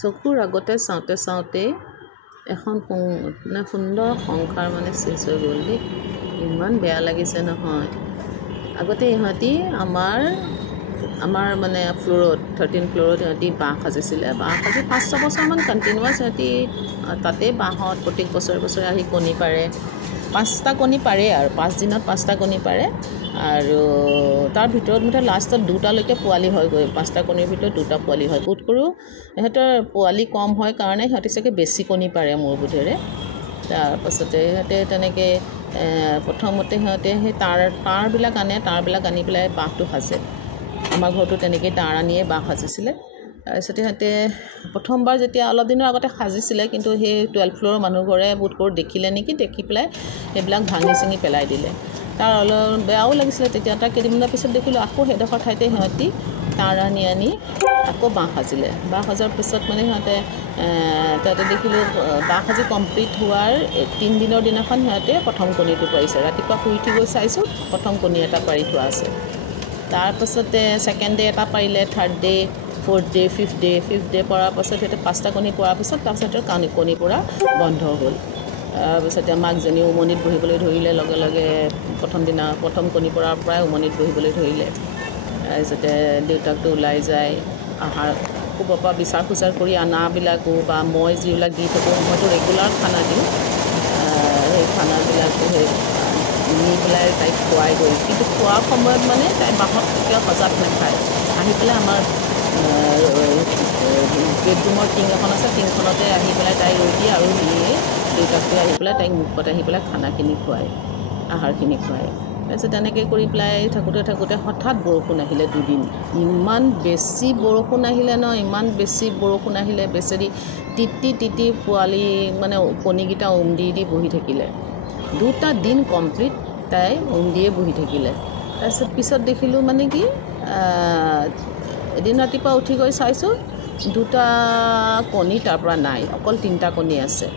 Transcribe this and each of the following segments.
চকুৰ আগতে চাওঁতে চাওঁতে এখন সুন্দৰ সংসাৰ মানে চেচ হৈ গ'ল দেই। ইমান বেয়া লাগিছে নহয়। আগতে ইহঁতি আমাৰ মানে ফ্ল'ৰত 13 ফ্ল'ৰত ইহঁতি বাঁহ সাজিছিলে। বাঁহ সাজি 5-6 বছৰমান কণ্টিনিউৱাছ ইহঁতি তাতে বাঁহত প্ৰত্যেক বছৰে আহি কণী পাৰে। 5টা কণী পাৰে আৰু 5 দিনত 5টা কণী পাৰে। আৰু তাৰ ভিতৰত মুঠতে লাষ্টত 2টালৈকে পোৱালি হয়গৈ। 5টা কণীৰ ভিতৰত 2টা পোৱালি হয়। বোধ কৰোঁ ইহঁতৰ পোৱালি কম হয় কাৰণে সিহঁতি চাগে বেছি কণী পাৰে মোৰ বোধেৰে। তাৰপাছতে সিহঁতে তেনেকৈ প্ৰথমতে সিহঁতে সেই তাঁৰবিলাক আনি পেলাই বাঁহটো সাজে। আমাৰ ঘৰতো তেনেকৈ তাঁৰ আনিয়ে বাঁহ সাজিছিলে। তাৰপিছতে সিহঁতে প্ৰথমবাৰ যেতিয়া অলপ দিনৰ আগতে সাজিছিলে, কিন্তু সেই 12 ফ্ল'ৰৰ মানুহ ঘৰে বোধ কৰোঁ দেখিলে নেকি, দেখি পেলাই সেইবিলাক ভাঙি চিঙি পেলাই দিলে। তাৰ অলপ বেয়াও লাগিছিলে তেতিয়া। তাৰ কেইদিনমানৰ পিছত দেখিলোঁ আকৌ সেইডোখৰ ঠাইতে সিহঁতি তাঁৰ আনি আকৌ বাঁহ সাজিলে। বাঁহ সাজাৰ পিছত মানে সিহঁতে তাতে দেখিলোঁ বাঁহ সাজি কমপ্লিট হোৱাৰ 3 দিনৰ দিনাখন সিহঁতে প্ৰথম কণীটো পাৰিছে। ৰাতিপুৱা শুই উঠি গৈ চাইছোঁ প্ৰথম কণী এটা পাৰি থোৱা আছে। তাৰপাছতে ছেকেণ্ড ডে এটা পাৰিলে, third day, fourth day, fifth day পৰাৰ পাছত সিহঁতে 5টা কণী পৰাৰ পাছত তাৰপিছত কণী পৰা বন্ধ হ'ল। তাৰপিছতে মাকজনী উমনিত বহিবলৈ ধৰিলে। লগে লগে প্ৰথম কণী পৰাৰ পৰাই উমনিত বহিবলৈ ধৰিলে। তাৰপিছতে দেউতাকটো ওলাই যায়। আহাৰ ক'ৰবাৰ পৰা বিচাৰ খোচাৰ কৰি আনাবিলাকো বা মই যিবিলাক দি থাকোঁ, মইতো ৰেগুলাৰ খানা দিওঁ, সেই খানাবিলাকো নি পেলাই তাইক খুৱাই গৈ। কিন্তু খোৱাৰ সময়ত মানে তাই বাঁহত কেতিয়াও সজাত নাখায়। আহি পেলাই আমাৰ বেডৰুমৰ টিং এখন আছে, টিংখনতে আহি পেলাই তাই ৰৈ দিয়ে আৰু দেউতাকটো আহি পেলাই তাইক মুখত আহি পেলাই খানাখিনি খুৱায়, আহাৰখিনি খুৱায়। তাৰপিছত তেনেকৈ কৰি পেলাই থাকোঁতে হঠাৎ বৰষুণ আহিলে 2 দিন। ইমান বেছি বৰষুণ আহিলে ন, ইমান বেছি বৰষুণ আহিলে। বেচেৰি তিতি পোৱালি মানে কণীকেইটা দি বহি থাকিলে। 2টা দিন কমপ্লিট তাই দিয়ে বহি থাকিলে। তাৰপিছত পিছত দেখিলোঁ মানে কি, এদিন ৰাতিপুৱা উঠি গৈ চাইছোঁ 2টা কণী তাৰ পৰা নাই, অকল 3টা কণী আছে।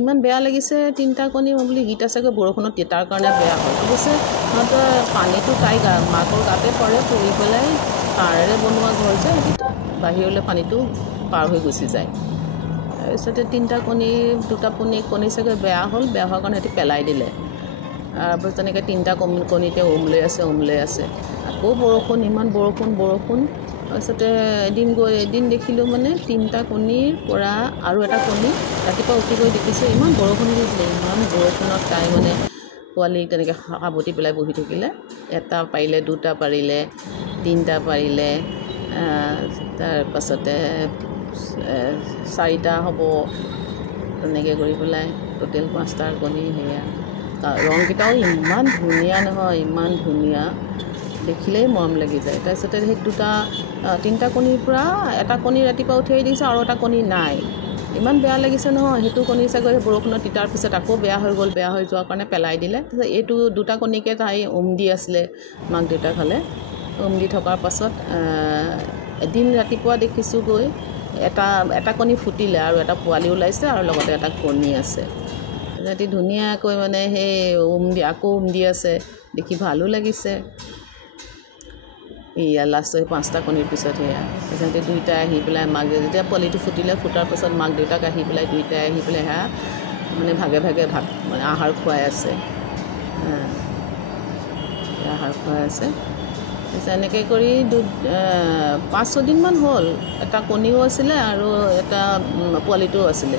ইমান বেয়া লাগিছে 3টা কণী। মই বুলি গীতা চাগৈ বৰষুণত তিতাৰ কাৰণে বেয়া হ'ল। অৱশ্যে সিহঁতৰ পানীটো তাই মাকৰ গাতে পৰি পেলাই তাঁৰেৰে বনোৱা ঘৰ যে, বাহিৰলৈ পানীটো পাৰ হৈ গুচি যায়। তাৰপিছতে 3টা কণী, 2টা কণী চাগৈ বেয়া হ'ল। বেয়া হোৱাৰ কাৰণে সিহঁতি পেলাই দিলে। তাৰপিছত তেনেকৈ 3টা কণীতে উমলৈ আছে। আকৌ বৰষুণ, ইমান বৰষুণ। তাৰপিছতে এদিন দেখিলোঁ মানে 3টা কণীৰ পৰা আৰু এটা কণী ৰাতিপুৱা উঠি গৈ দেখিছোঁ ইমান বৰষুণ দিছিলে। ইমান বৰষুণত তাই মানে পোৱালি তেনেকৈ সাৱটি পেলাই বহি থাকিলে। 1টা পাৰিলে, 2টা পাৰিলে, 3টা পাৰিলে। তাৰপাছতে 4টা হ'ব। তেনেকৈ কৰি পেলাই টোটেল 5টাৰ কণী। সেয়া ৰংকেইটাও ইমান ধুনীয়া নহয়, ইমান ধুনীয়া, দেখিলেই মৰম লাগি যায়। তাৰপিছতে সেই 3টা কণীৰ পৰা এটা কণী ৰাতিপুৱা উঠি দেখিছোঁ আৰু এটা কণী নাই। ইমান বেয়া লাগিছে নহয়। সেইটো কণী চাগৈ বৰষুণত তিতাৰ পিছত আকৌ বেয়া হৈ গ'ল। বেয়া হৈ যোৱাৰ কাৰণে পেলাই দিলে। তাৰপিছত এইটো 2টা কণীকে তাই দি আছিলে মাক দেউতাকহালে। দি থকাৰ পাছত এদিন ৰাতিপুৱা দেখিছোঁ গৈ এটা কণী ফুটিলে আৰু এটা পোৱালি ওলাইছে আৰু লগতে এটা কণী আছে। সিহঁতি ধুনীয়াকৈ মানে সেই আকৌ দি আছে, দেখি ভালো লাগিছে। লাষ্টত 5টা কণীৰ পিছত সিহঁতে 2টাই আহি পেলাই যেতিয়া পোৱালিটো ফুটাৰ পাছত মাক দেউতাক আহি পেলাই 2টাই আহি পেলাই মানে ভাগে ভাত মানে আহাৰ খুৱাই আছে। তাৰপিছত এনেকৈ কৰি 5-6 দিনমান হ'ল। এটা কণীও আছিলে আৰু এটা পোৱালিটোও আছিলে।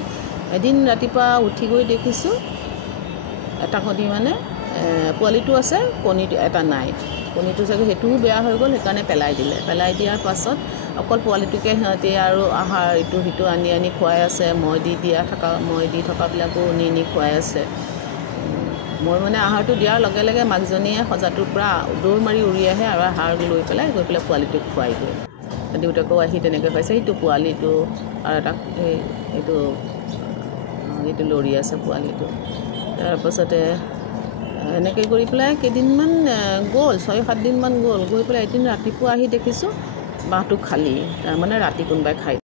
এদিন ৰাতিপুৱা উঠি গৈ দেখিছোঁ এটা কণী মানে পোৱালিটো আছে, কণীটো এটা নাই। কণীটো চাগৈ সেইটোও বেয়া হৈ গ'ল, সেইকাৰণে পেলাই দিলে। পেলাই দিয়াৰ পাছত অকল পোৱালিটোকে সিহঁতে আৰু আহাৰ ইটো সিটো আনি খুৱাই আছে। মই দি থকাবিলাকো নি খুৱাই আছে। মই মানে আহাৰটো দিয়াৰ লগে লগে মাকজনীয়ে সজাটোৰ পৰা দৌৰ মাৰি উৰি আহে আৰু আহাৰ গৈ পেলাই পোৱালিটোক খুৱাইগৈ। দেউতাকেও আহি তেনেকৈ পাইছে, সেইটো পোৱালিটো আৰু এটা এইটো লৰি আছে পোৱালিটো। তাৰপাছতে এনেকৈ কৰি পেলাই কেইদিনমান গ'ল, 6-7 দিনমান গ'ল। গৈ পেলাই এদিন ৰাতিপুৱা আহি দেখিছোঁ বাঁহটো খালী, তাৰমানে ৰাতি কোনোবাই খাই